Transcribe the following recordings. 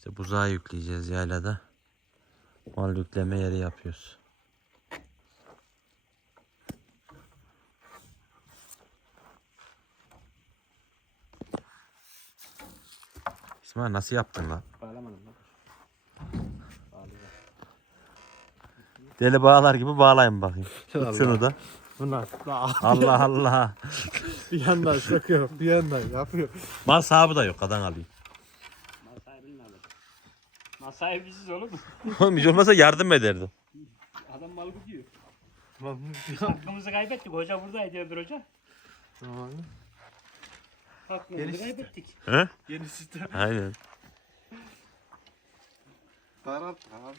İşte buzağı yükleyeceğiz yaylada. Mal yükleme yeri yapıyoruz. İsmail nasıl yaptın lan? Bağlamadım lan. Deli bağlar gibi bağlayın bakayım. Tut şunu da. Bunlar. Allah Allah. bir yandan söküyor, bir yandan yapıyor. Mal sahibi da yok kadın alayım. Mal sahibini ne alacak? Mal sahibisiz olur mu? Oğlum hiç olmasa yardım ederdim. Adam mal gidiyor. Hakkımızı kaybettik. Hoca buradaydı Ömer Hoca. Hakkımızı Gerisi- kaybettik. He? Yeni sistem. Aynen. Taraf, taraf.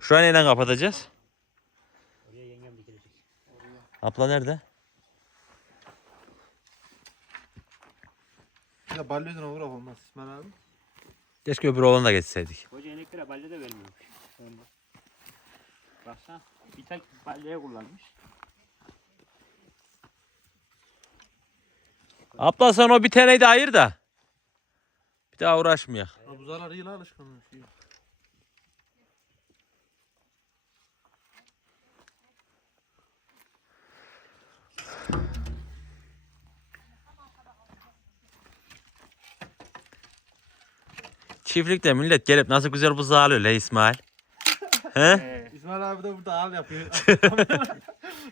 Şu an neyle kapatacağız? Oraya yengem bitirecek. Abla nerede? Ya balyozuna uğrak olmaz İsmail abi. Keşke öbür oğlanı da geçseydik. Hoca ineklere balya da vermiyormuş. Baksana bir tek balyaya kullanmış. Abla sen o bir taneyi de ayır da. Bir daha uğraşmayak. Ha, bu zarar iyi lan alışkanlık. Çiftlikte millet gelip nasıl güzel buzağı alıyor le İsmail. He? Ee, İsmail abi de burada ağıl yapıyor.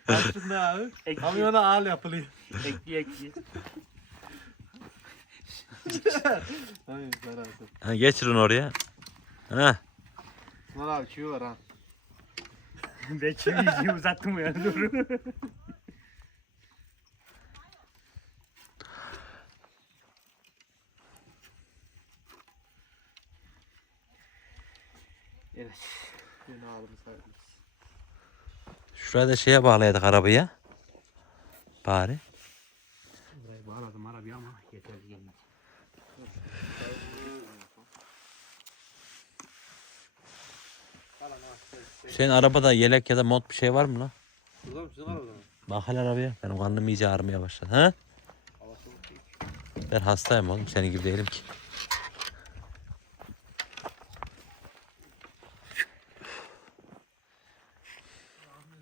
Aslında abi. Ekli. Kamyona ağıl yapılıyor. ekli ekli. Hayır İsmail abi. Ha, geçirin oraya. Ha. İsmail abi çiğ var ha. ben çeviriciyi uzattım ya dur. Evet. Yeni ağılımız sahibimiz. Şuraya da şeye bağlayalım arabayı. Bari. Burayı bağladım arabayı ama yeterli gelmedi. Senin arabada yelek ya da mont bir şey var mı lan? Burada mı? Sizin arabada mı? Bak hele arabaya. Benim karnım iyice ağrımaya başladı. Ha? Ben hastayım oğlum. Senin gibi değilim ki.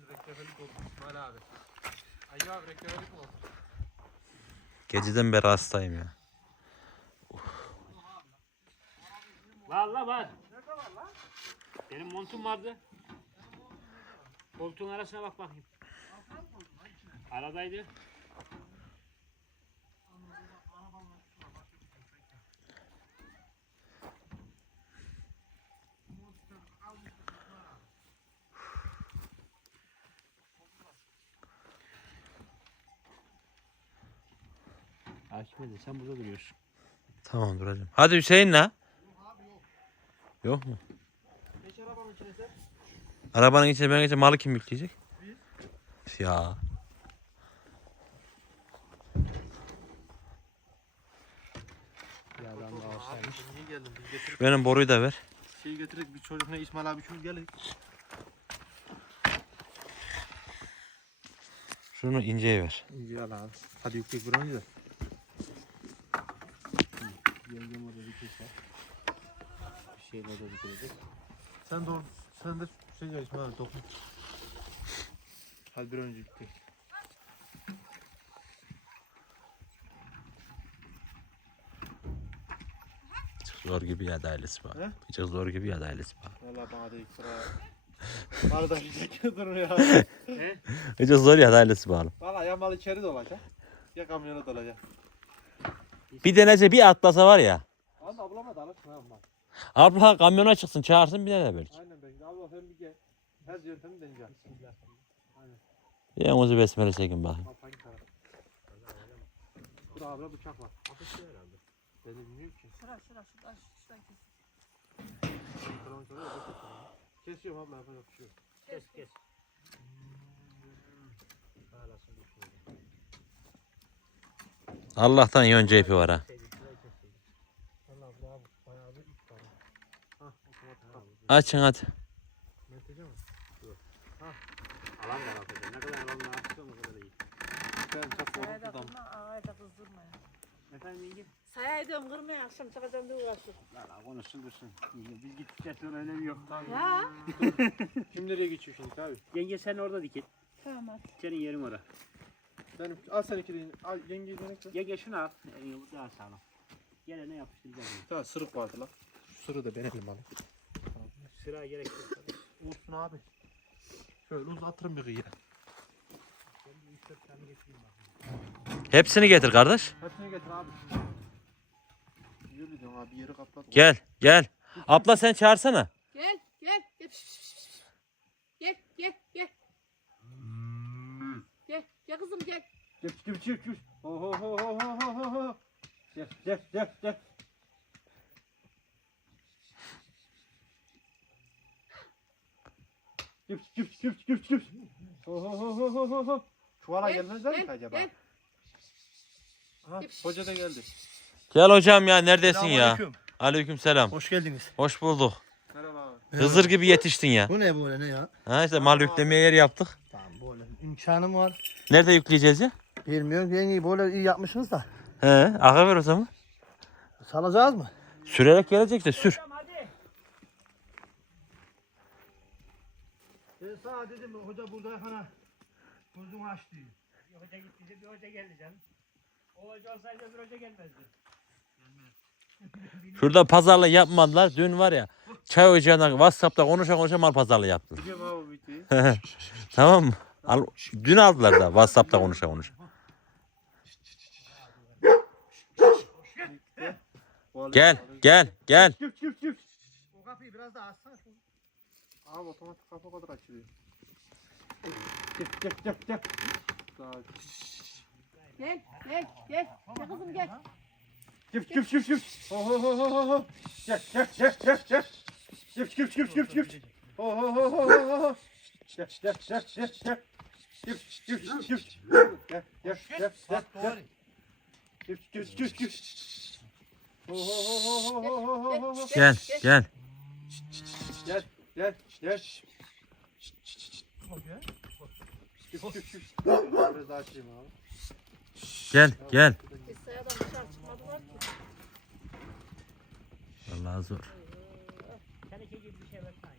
Reklefelik oldu İsmail abi. Ayı abi reklefelik mi oldu? Geceden beri hastayım ya. Var la var. Benim montum vardı. Koltuğun arasına bak bakayım. Aradaydı. Hakim Ede sen burada duruyorsun. Tamam duracağım. Hadi Hüseyin la. Yok mu? Geç arabanın içine sen. Arabanın içine ben geçeceğim. Malı kim yükleyecek? Ya. Ya. Niye geldin? Biz getirip Benim boruyu da ver. şey getirip bir çocuk ne İsmail abi şunu gelin. Şunu inceye ver. İyi al abi. Hadi yüksek bir önce de. Yengem orada dikilse. Şeyler de dikilecek. Sen de sen de şey İsmail abi dokun. Hadi bir önce. Çok zor gibi ya da ailesi var. He? Çok zor gibi ya da ailesi var. Valla bana da iftira. Bana da durur ya. Çok zor ya da ailesi bağlı. Valla ya mal içeri dolacak. Ya kamyona dolacak. Bir denece bir atlasa var ya. Abi ablama da alırsın ha mal. Abla kamyona çıksın çağırsın biner de belki. Aynen ben. Abla sen bir gel. Her yöntemi deneyeceğim. Bismillah. Yanımızı besmele çekin bakayım. Al hangi taraf? Burada abla bıçak var. Ateşli herhalde. Ben de bilmiyorum ki. Şura şura şura şuradan kes. Kesiyorum abla yapacak bir şey yok. Kes kes. Ağlasın düşüyor. Allah'tan yonca ipi var ha. Valla abla abi bayağı bir ip var. Hah otomatik tamam. Açın hadi. Alan da atacak. Ne kadar alanla atacağım o kadar iyi. Ben çak Ağaya da oradan. kızma, ağaya da kızdırma ya. Efendim yenge? Sayaydım kırmaya akşam çıkacağım diye uğraşır. Valla konuşsun dursun. Yenge biz gittikten sonra önemi yok. Ya. Kim nereye geçiyor şimdi abi? Yenge sen orada dikil. Tamam. Senin yerin orada. Benim al sen iki de al yengeyi denek ver. Yenge şunu al. Yenge bu daha sağlam. Gene ne yapıştıracağız? yani. Daha sırık vardı lan. Şu sırığı da ben elim alayım. Sıra gerek yok. Olsun abi. Şöyle uzatırım bir kıyıya. Hepsini getir kardeş. Hepsini getir abi. Yürü diyorum abi yeri kapladım. Gel gel. Abla sen çağırsana. Gel gel gel. Gel gel gel. Gel gel kızım gel. Çık çık çık çık. Ho ho ho ho ho ho ho ho. Gel gel gel gel. Çık çık çık çık çık. Ho ho ho ho ho ho. Çuvala Gel, gelmezler mi ki acaba? Aha, hoca da geldi. Gel hocam ya neredesin ya? Selamünaleyküm. Aleyküm selam. Hoş geldiniz. Hoş bulduk. Merhaba abi. Hızır gibi yetiştin ya. Bu ne böyle ne ya? Ha işte mal yüklemeye yer yaptık. Tamam böyle imkanım var. Nerede yükleyeceğiz ya? Bilmiyorum yengeyi böyle iyi yapmışsınız da. He, aga ver o zaman. Salacağız mı? Sürerek gelecek de sür. Sana dedim hoca burada hana gözünü aç diyor. Bir hoca gitti bir hoca geldi canım. O hoca olsaydı bir hoca gelmezdi. Şurada pazarlığı yapmadılar. Dün var ya çay ocağına Whatsapp'ta konuşa konuşa mal pazarlığı abi videoyu. tamam mı? Al, dün aldılar da Whatsapp'ta konuşa konuşa. Gel gel gel. Çık çık çık. O kapıyı biraz daha açsana. Abi otomatik kapı kadar açılıyor. Gel gel gel gel. Daha... Gel gel gel. Gel kızım gel. Gel gel gel gel. Ho ho ho ho ho. Gel gel gel gel gel. Gel gel gel gel gel. Ho ho ho ho ho ho. Gel gel gel gel gel. Gel gel gel gel. Gel gel gel gel gel. Gel gel gel gel. Ho ho ho ho ho ho ho ho. Gel gel. Gel gel gel. Çık çık. biraz daha açayım abi. Gel gel. Biz sayadan dışarı çıkmadılar ki. Vallahi zor. Teneke gibi bir şey versene.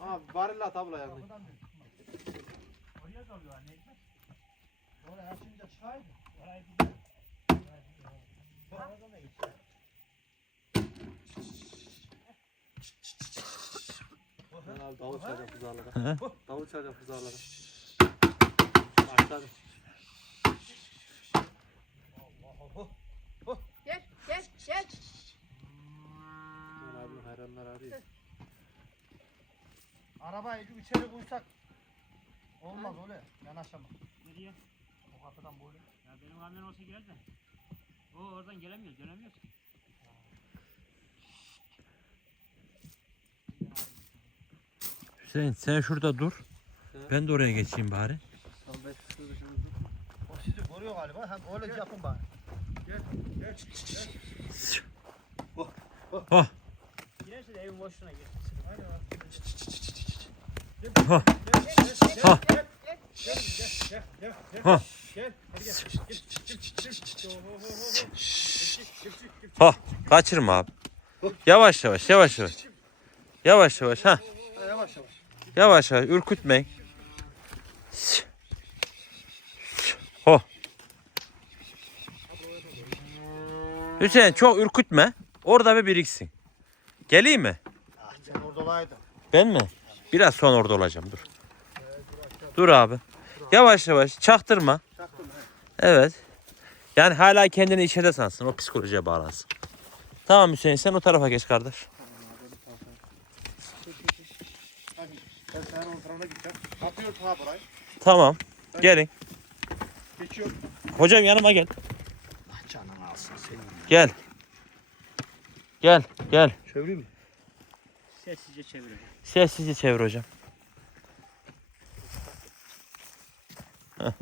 Abi varil at abla yani. Oraya da oluyor anne. Oraya açınca çıkaydı. Oraya gidiyor. Oradan da geçiyor. Abi davul çalacağım Hı? pazarlara. davul çalacağım pazarlara. Başladım. Gel gel gel. Ben abinin hayranları arıyor. Arabayı içeri koysak olmaz öyle. Yanaşamaz. Nereye? O kapıdan böyle. Ya benim kamyon olsa girer de. O oradan gelemiyor, dönemiyor ki. Hüseyin sen şurada dur. Ben de oraya geçeyim bari. O sizi koruyor galiba. Hem öyle yapın bari. Girerse de evin boşluğuna gir. Ha kaçırma abi. Yavaş yavaş yavaş yavaş. Yavaş yavaş ha. Yavaş yavaş. Ürkütmeyin. Ho. Hüseyin çok ürkütme. Orada bir biriksin. Geleyim mi? Ah sen orada olaydın. Ben mi? Biraz sonra orada olacağım dur. Dur abi. Yavaş yavaş çaktırma. Evet. Yani hala kendini içeride sansın. O psikolojiye bağlansın. Tamam Hüseyin sen o tarafa geç kardeş. Ben senin o tarafına gideceğim. Kapıyor ta burayı. Tamam. Gelin. Geçiyor. Hocam yanıma gel. Ah canını alsın senin. Gel. Gel. Gel. Çevireyim mi? Sessizce çevirin. Sessizce çevir hocam. Ben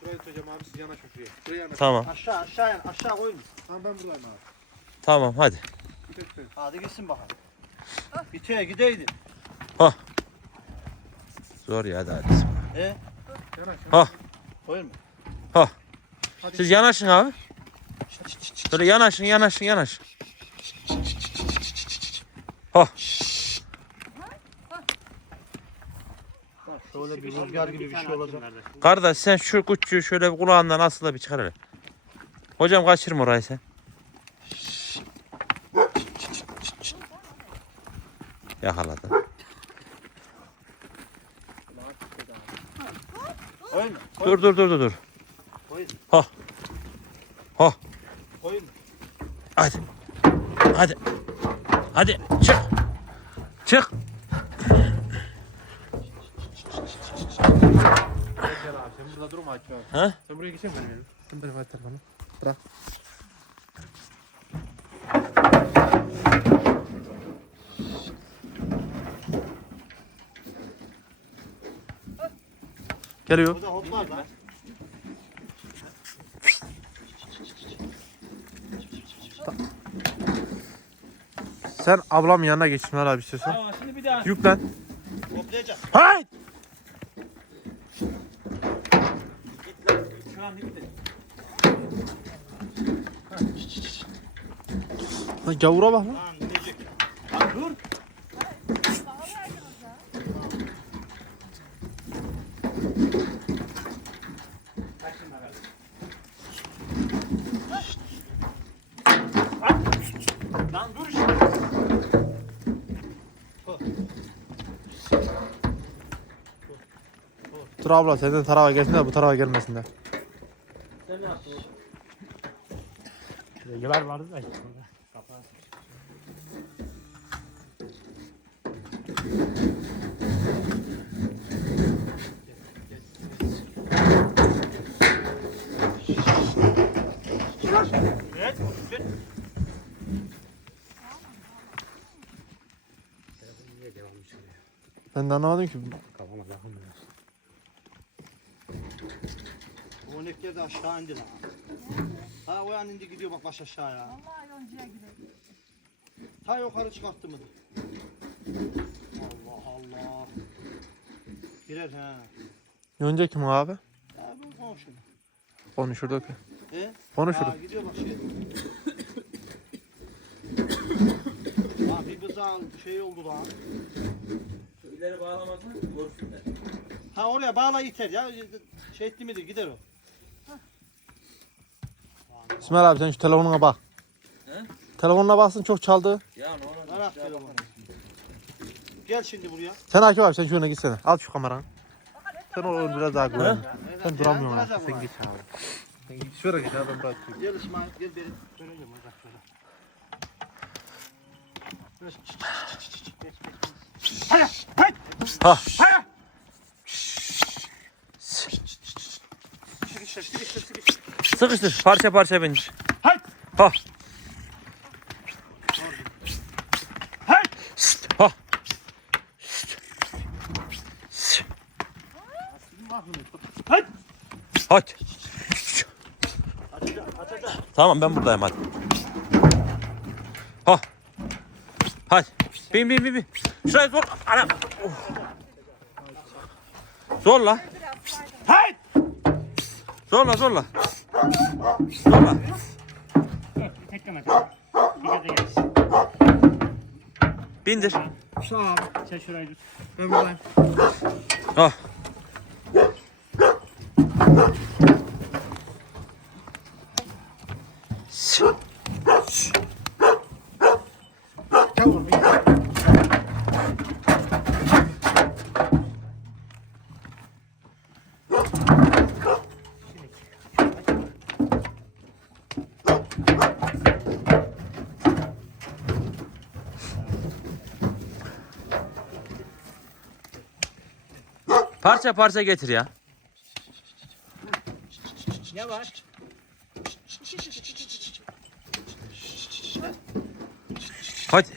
şurayı tutacağım abi siz yanaşın şuraya. Şuraya yanaşın. Tamam. Aşağı aşağı yan aşağı koyun. Tamam ben buradayım abi. Tamam hadi. Hadi gitsin bakalım. Bitiyor gideydin. Zor ya hadi hadi. E? Ha. Koyar mı? Siz yanaşın abi. Böyle yanaşın yanaşın yanaşın. Şöyle bir rüzgar gibi bir şey olacak. Kardeş sen şu kuşçuyu şöyle kulağından asıl da bir çıkar hele. Hocam kaçırma orayı sen. Yakaladı. Koyar mı? Dur dur dur dur dur. Koyun. Ha. Ha. Koyun? Hadi. Hadi. Hadi çık. Çık. Ha? Sen buraya geçeceksin benim yerim. Sen benim telefonu. Bırak. Geliyor. Burada hop var da. Sen ablam yanına geç Şunlar abi istiyorsan. Tamam şimdi bir daha. Yüklen. Hoplayacak. Hayt! Şu an gitti. Lan gavura bak lan. Lan. Lan Dur abla senden tarafa gelsin de bu tarafa gelmesinler. Sen ne yaptın? Yılar vardı da. Ben de anlamadım ki. Bu örnekler de aşağı indi lan. Ha o yan indi gidiyor bak baş aşağıya. Vallahi yoncuya gidelim. Ta yukarı çıkarttı mı? Allah Allah. Girer ha. Yonca kim o abi? Ya bu komşum. Onu şurada ki. He? Onu Ha gidiyor bak şey. Ha bir bıza şey oldu lan. Şu ileri bağlamasını görsünler. Ha oraya bağla iter ya. Şey etti midir gider o. İsmail abi sen şu telefonuna bak. He? Telefonuna baksın çok çaldı. Ya ne olacak? Merak telefonu. Gel şimdi buraya. Sen Akif abi sen şuna gitsene. Al şu kameranı. Sen o biraz daha güvenli. Sen duramıyorsun artık. Sen git abi. Sen git şöyle git abi ben bırakayım. Gel İsmail gel beri. Şöyle gel bak şöyle. Böyle çık, çık, çık, çık, çık, çık, geç, geç, geç. Hadi, hadi. Ha. Hadi. Sıkıştır, sıkıştır, sıkıştır. Sıkıştır. Parça parça bindir. Hayt. Ha. Hayt. Şşt, Ha. Hayt. Hadi. Açacağım, açacağım. Tamam ben buradayım hadi. Ha. Hadi. Bin bin bin bin. Şuraya zor. Anam. Of. Zorla. Hayt. Zorla zorla. Zorla. Tekleme tekleme. Bir de gelsin. Bindir. Sağ ol. Sen şurayı tut. Ben buradayım. Ha. Parça parça getir ya. Yavaş. Hadi.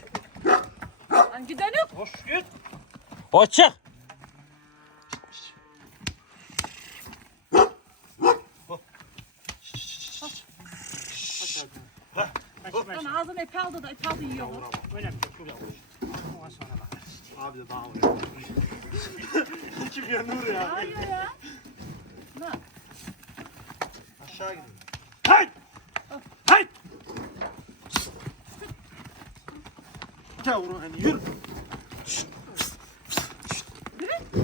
Lan gidelim. Hoş git. Hoşça. Ağzını ip aldı da ip aldı yiyor. Önemli. Şuraya koy. Ondan sonra bakarız. Abi de daha vuruyor. Kim yanına vuruyor abi. Hayır ya. Bak. Aşağı gidiyor. Hayt! Hayt! Gel vurun hani yürü. Yürü.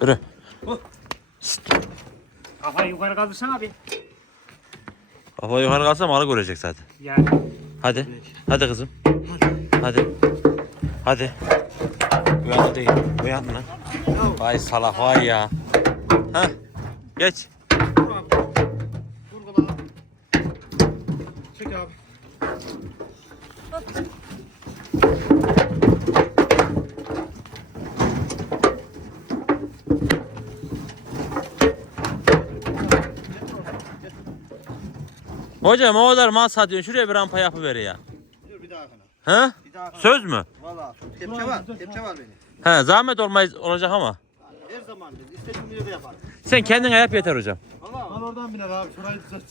Yürü. Kafayı yukarı kaldırsana abi. Kafa yukarı kalsa malı görecek zaten. Yani. Hadi. Hadi kızım. Hadi. Hadi. Uyandı değil. Uyan lan. Vay salak vay ya. Hah. Geç. Hocam o kadar mal satıyorsun. Şuraya bir rampa yapıver ya. Dur bir daha kana. Ha? Bir daha kana. Söz mü? Valla. Kepçe var. Kepçe var benim. He zahmet olmay olacak ama. Her zaman biz istediğim yerde yaparım. Sen kendin yap yeter hocam. Valla. Al oradan biner abi şurayı düzelt.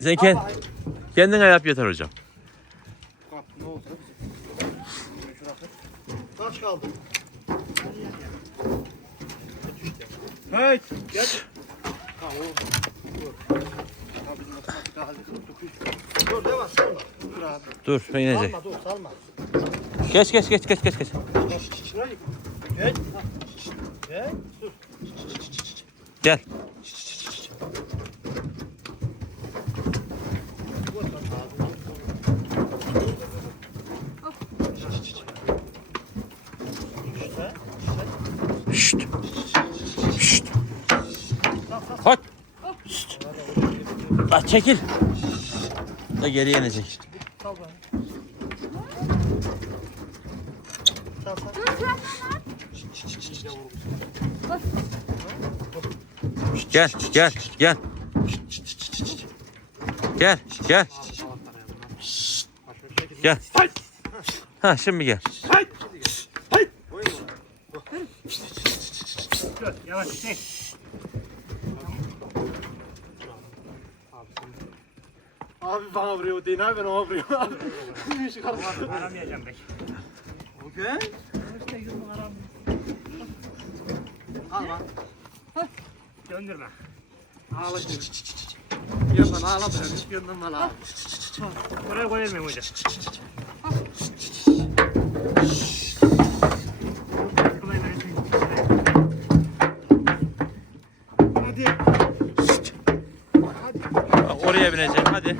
Sen kend, kendin yap yeter hocam. Bak ne oldu? Kaç kaldı? Hey. Gel. Ha o. Dur. Devam salma. Dur abi. Dur inecek. Salma dur salma. Geç geç geç geç geç geç. Gel. Gel. Dur. Gel. Şşt. Hadi. Şşt. La çekil. Da geriye inecek. Gel, gel, gel. Gel, gel. Gel. Ha şimdi gel. Dur yavaş Abi bana vuruyor değil abi ben ona vuruyorum abi. Aramayacağım ben. Okey. Al lan. Döndürme. Ağla şimdi. Bir yandan ağla ben bir yandan ağla. Buraya koyamıyorum hocam. Kolay verirsin. Hadi. Bak Oraya bineceğim hadi.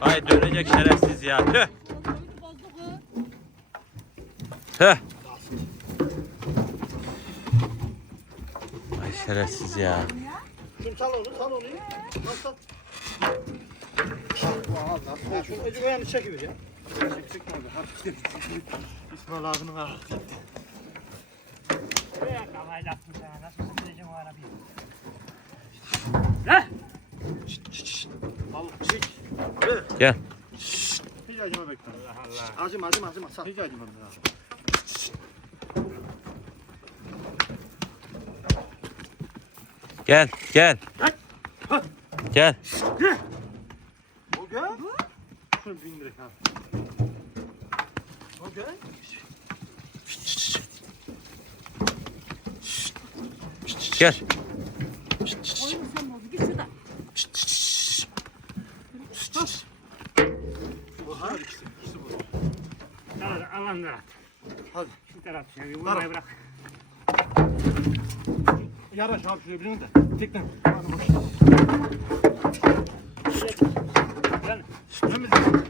Ay dönecek şerefsiz ya. Tüh. Tüh. Ay şerefsiz ya. Şunu sal onu sal onu. Sal. Ya şunu öcü ayağını çekiver ya. İsmail abinin ağrı. Buraya kafayı laktın sana. Nasıl süreceğim o arabayı? Lan! Al çek. Gel. Acıma bekle. Acıma acıma acıma sal. Hiç acıma ya. Gel. Gel. Gel. Okey. Şunu bindirek abi. Okey. Gel. Oyunu sen bozdu. Git şuradan. Al Allah'ın at. Hadi. Şu taraf yani vurmayı bırak. Yaraş abi şuraya birini de. Tekten. Gel. Bana bırak.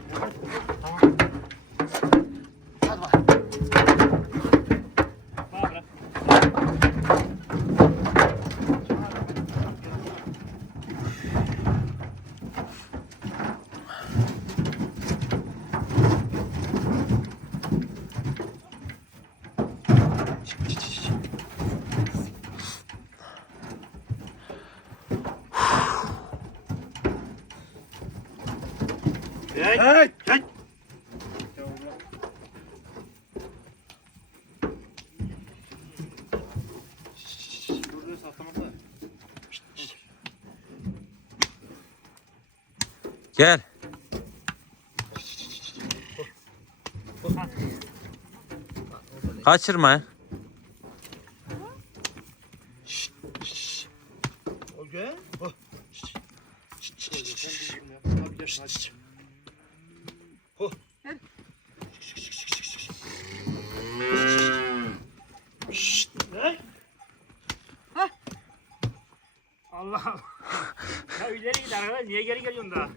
Var. Gel. Kaçırma ya. Okay. Oh. Tabii gel, hadi. Hey! Allah Allah. ya ileri git arkadaş. Niye geri geliyorsun daha?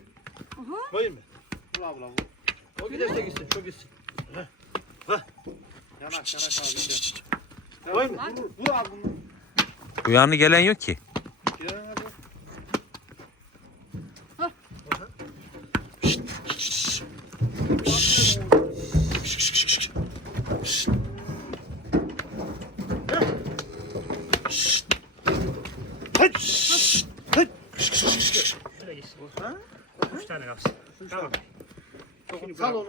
Koyayım mı? Bravo bravo. O giderse gitsin, şu gitsin. Yanaş yanaş abi. Gel. Koyayım mı? Vur, vur abi bunu. Bu yanı gelen yok ki. Gel abi. Hey! Hey! Şöyle gitsin. Üç tane kalsın. Tamam. Sal onu.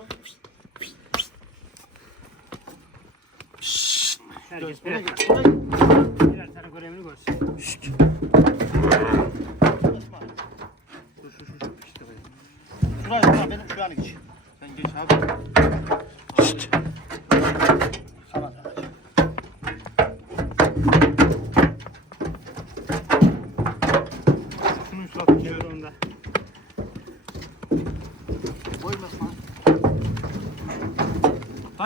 Herkes Oraya birer, git, oraya git. birer tane görevini görsün. Şuraya, şuraya benim şu yana geç. Sen geç abi. Sana sana. Şunun suratı kuyruğunda. Koyma sana.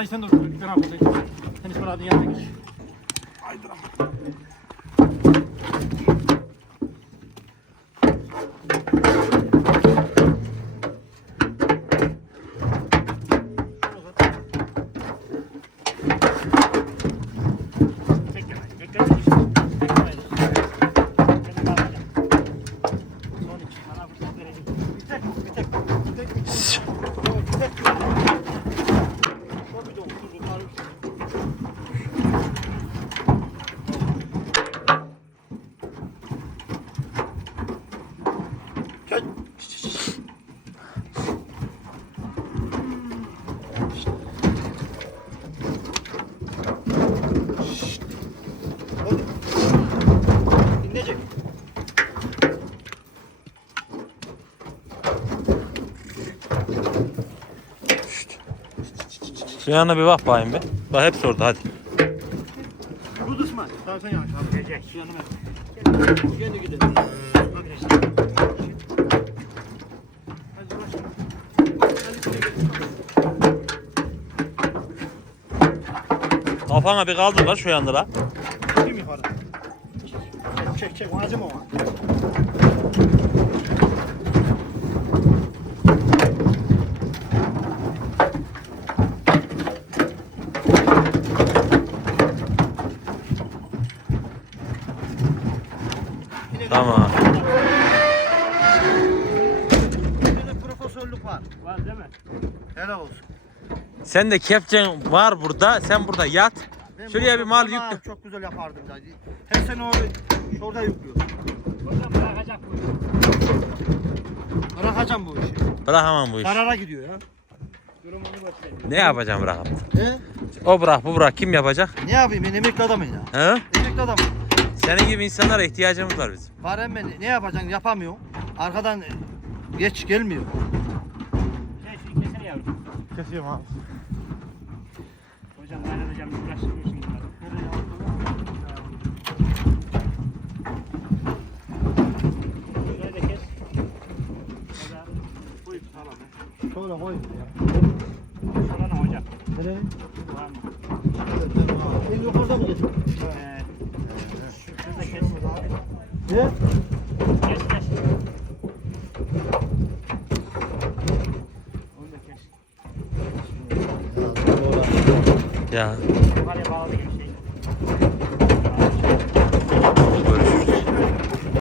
Dayı sen de bir tarafta. Sen İsmail abinin yanına geç. Bekleme. Bekleme. Bekleme. Benim bağlayacağım. Son iki. Bana fırsat verecek. Bir tek, bir tek, bir tek. Yok, bir tek. O bir de o, dur, dur, dur. Gel. Hadi. İnecek. Yana bir bak bakayım be. Bak hepsi orada hadi. Dur İsmail. Tamam sen yanaş abi. Gelecek. Şu yanıma. Gel. Gel de gidelim. Hadi başla. Kafana bir kaldır la şu yanda la. Çekeyim yukarı. Çek çek. Acıma ona. Tamam. Yine de profesörlük var. Var değil mi? Helal olsun. Sen de kepçen var burada. Sen burada yat. Ben Şuraya bir mal yükle. Çok güzel yapardım da. Her sene orada şurada yüklüyor. Hocam bırakacak bu. Bırakacağım bu işi. Bırakamam bu işi. Zarara gidiyor ya. Ne yapacağım bırakıp? He? O bırak bu bırak kim yapacak? Ne yapayım ben emekli adamım ya. He? Emekli adamım. Senin gibi insanlara ihtiyacımız var bizim. Var ben ne yapacaksın yapamıyorum. Arkadan geç gelmiyor. Şunu kesene yavrum. Keseyim abi. Hocam kaynatacağım. Uğraştırıyorsun bunları. Şurayı da kes. Orada Koy tamam. Şöyle koy. Şurada hocam. Nereye? Var mı? En yukarıda mı geçiyor? Ee, şurada kes. Ne? Kes kes. Onu